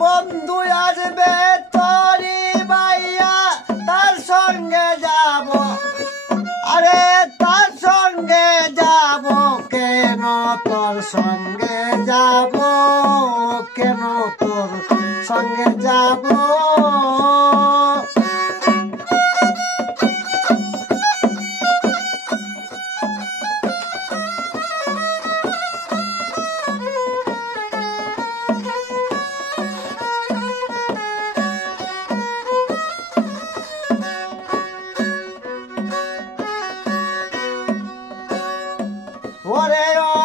বন্ধু আসবে তোরি মাইয়া তার সঙ্গে যাব আরে তার সঙ্গে যাব কেন তোর সঙ্গে যাব কেন তোর সঙ্গে যাব ওরে ও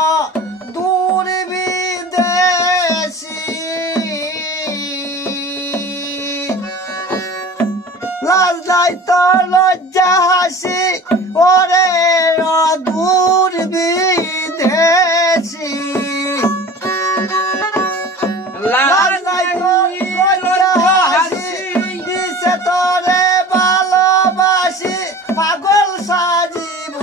দূর বিদেশি লাজ নাই তো লজ্জা হাসি ওরে ও দূর বিদেশি লাজ নাই তো লজ্জা হাসি দিছে তোরে ভালোবাসি পাগল সাজিব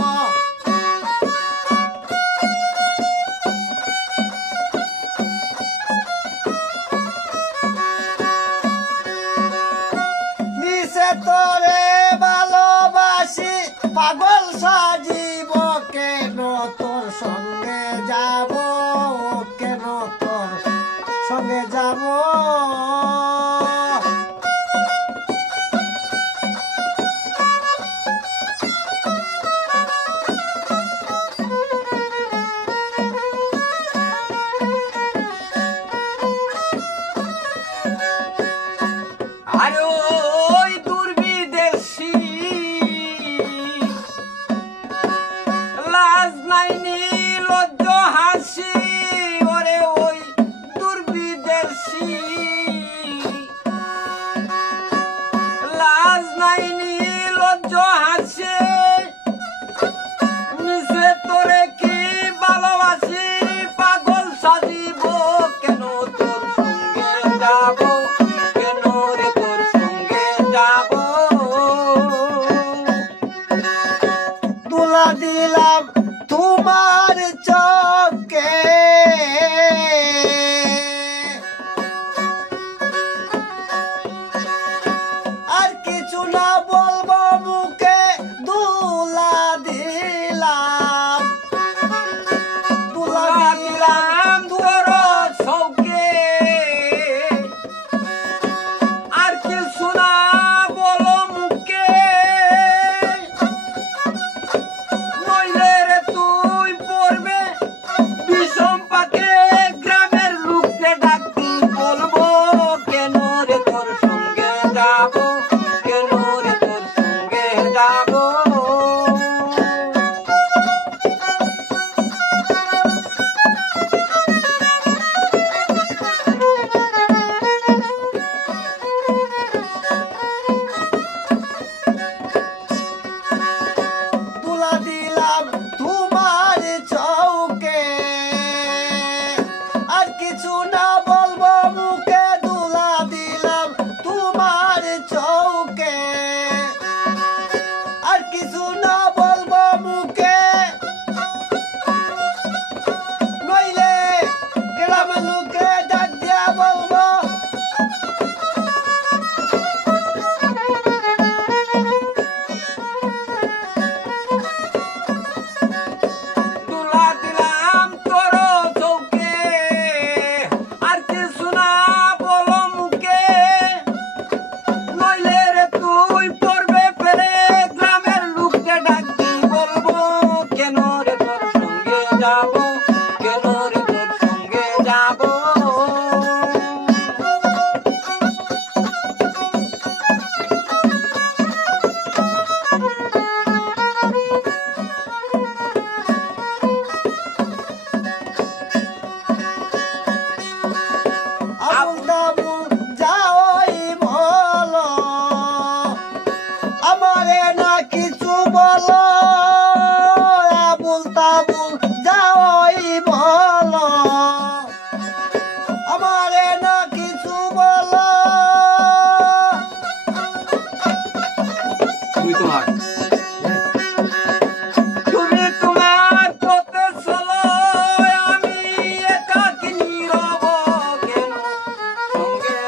তোরে ভালোবাসি পাগল সাজিব কেন তোর সঙ্গে যাব কেন তোর সঙ্গে যাব আরে ওই দুর্বিদেশী লাজ নাই নির্লজ্জ হাসি ওরে ওই দুর্বিদেশী লাজ নাই নির্লজ্জ হাসি মিশে তোরে কি ভালোবাসি পাগল সাজিব কেন তোর সঙ্গে যাব তুলা দিলাম তোমার চোখে আর কিছু না বলবো মুখে দুলা দিলাম তোর চোখে আর কিছু না বলো মুখে নইলে রে তুই পড়বে বিষম পাকে গ্রামের লোককে ডাকি বলবো কেন রে তোর সঙ্গে যাব কেন রে তোর সঙ্গে যাব তুলা দিলাম তোমার চৌকে আর কিছু না বলবো মুখে দুলা দিলাম তোমার চৌকে আর কিছু না বলবো মুখে নইলে গ্রামের লোকে ডাক দিয়া বলবো তুলা দিলাম তোর চৌকে আর কিছু না বলো মুখে নইলে রে তুই পড়বে ফেরে গ্রামের লোককে ডাকি বলবো কেন রে তোর সঙ্গে যাব কেন রে তোর সঙ্গে যাব আবুল তাবুল যাওই বলো আমারে না কিছু বলো আবুল তাবুল যাওই বলো আমারে না কিছু বলো তুমি তোমার পথে চলো আমি একাকী নীরব কেন সঙ্গে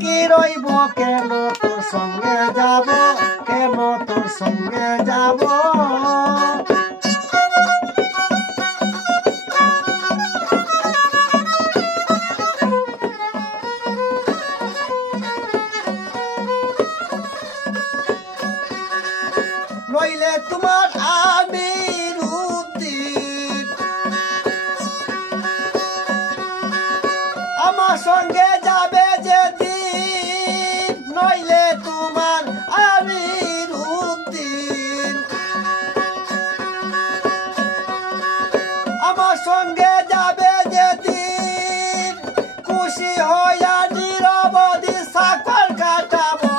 বাকি রইব কেন তোর সঙ্গে যাব কেন তোর সঙ্গে যাব নইলে তোমার আমির উদ্দিন আমার সঙ্গে যাবে যেদিন নইলে তোমার আমির উদ্দিন আমার সঙ্গে যাবে যেদিন খুশি হইয়া নিরবধি সাকর কাটাবো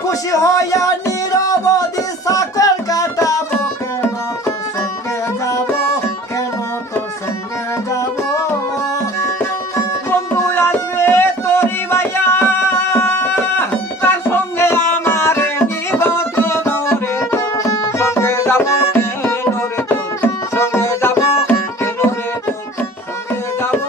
খুশি হইয়া নিরবধি সাকর কাটাবো কেন তোর সঙ্গে যাব কেন তোর সঙ্গে যাব বন্ধু আসবে তোরি ভাইয়া তার সঙ্গে আমার নিব কেন রে তোর সঙ্গে যাব কেন রে তোর সঙ্গে যাব কেন রে তোর সঙ্গে যাব